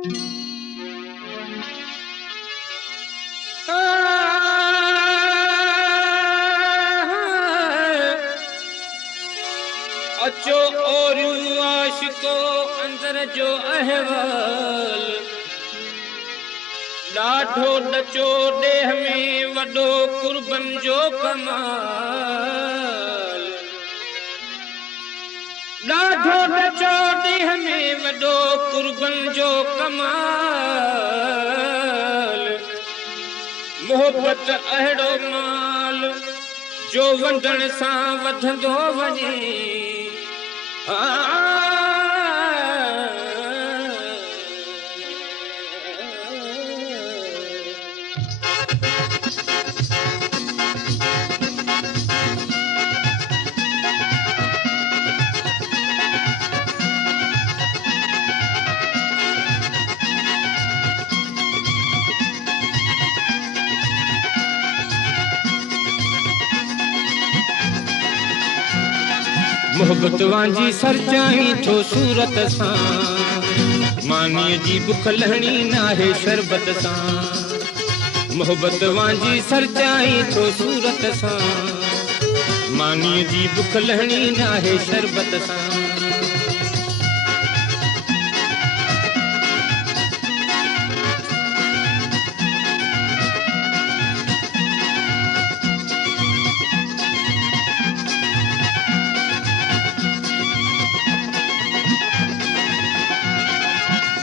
अचो और आशिको अंदर जो अहवाल ॾाढो ॾचो ॾेह में वॾो कुर्बन जो कमाल ॾाढो ॾचो ॾेह में वॾो कुर्बन जो कमाल मोहब्बत अहिड़ो माल जो वंडण सां वधंदो वञे मोहब्बत वांजी सरचाई थो सूरत सां मानीअ जी बुख लहणी नाहे शरबत सां मोहब्बत वांजी सरचाई थो सूरत सां मानीअ जी बुख लहणी नाहे शरबत सां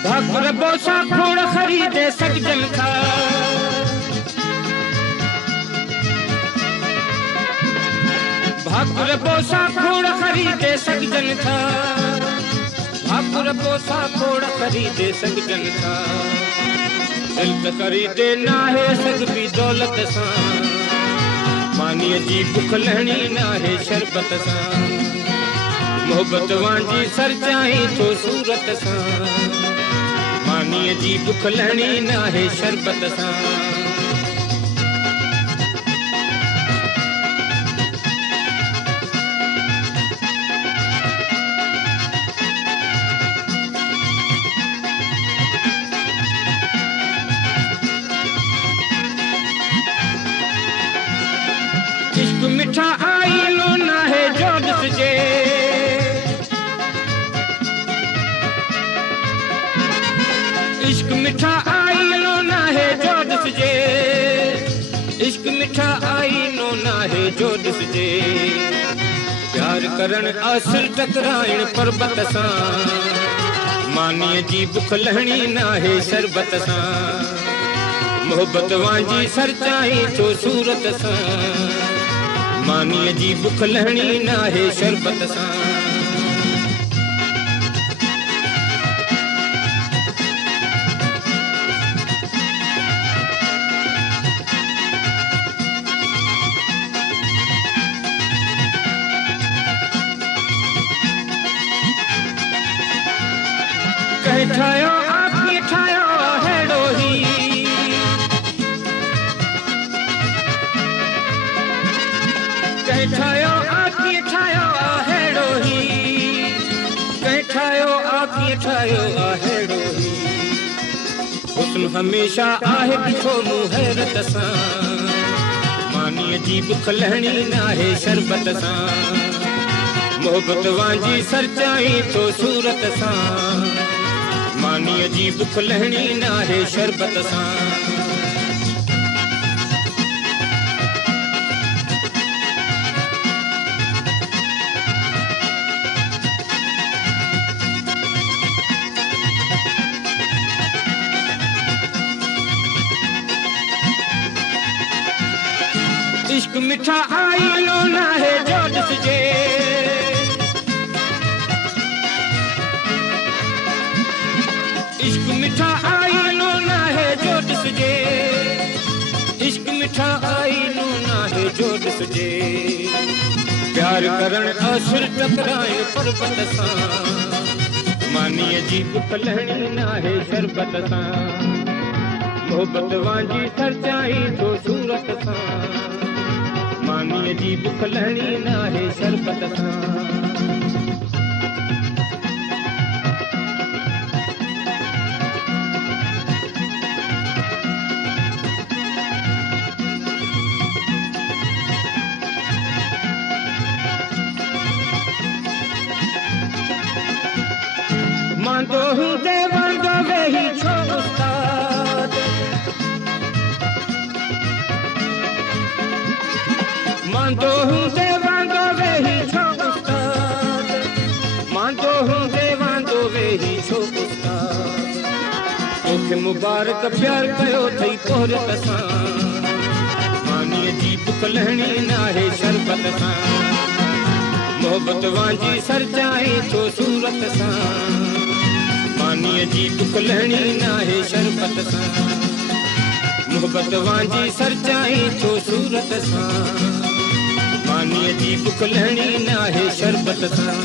भाकुर बोसा खोड़ खरीदे सजन था भाकुर बोसा खोड़ खरीदे सजन था भाकुर बोसा खोड़ खरीदे सजन था दिल त खरीदे नाहे सगबी दौलत सां मानीअ जी बुख लहणी नाहे शरबत सां मोहब्बत वांजी सरचाई थो सूरत सां मानीअ जी बुख लहणी नाहे शरबत सां इश्क मिठा आईलो नाहे जो ॾिसजे इश्क मिठा आईनो नाहे जो ॾिसजे इश्क मिठा आईनो नाहे जो ॾिसजे प्यार करण आसिर टकराइण पर्बत सां मानीअ जी बुख लहणी नाहे शरबत सां मोहब्बत वांजी सरचाई थो सूरत सां मानीअ जी बुख लहणी नाहे शरबत सां ठायो आपी ठायो हेड़ो ही ठायो आपी ठायो हेड़ो ही ठायो आपी ठायो हेड़ो ही हुस्न हमेशा आहे ॾिठो मूं हैरत सां मानीअ जी बुख लहणी नाहे शरबत सां मोहब्बत वांजी सरचाई थो सूरत सां मानीअ जी बुख लहणी नाहे शरबत सां इश्क मिठा आईलो नाहे जो ॾिसजे इश्क मिठा आईनो नाहे जो ॾिसजे इश्क मिठा आईनो नाहे जो ॾिसजे प्यार करण आसिर टकराइण पर्बत सां मानीअ जी बुख लहणी नाहे शरबत सां मोहब्बत वांजी सरचाई थो सूरत सां मानीअ जी बुख लहणी नाहे शरबत सां मांदो हूंदे वांदो वेही छो उस्ताद मांदो हूंदे वांदो वेही छो उस्ताद मांदो हूंदे वांदो वेही छो उस्ताद तोखे मुबारक प्यार कयो थई पोरत सां मानीअ जी बुख लहणी नाहे शरबत सां मोहब्बत वांजी सरचाई छो सूरत सां मानीअ जी बुख लहणी नाहे शरबत सां मोहब्बत वांजी सरचाई छो सूरत सां मानीअ जी बुख लहणी नाहे शरबत सां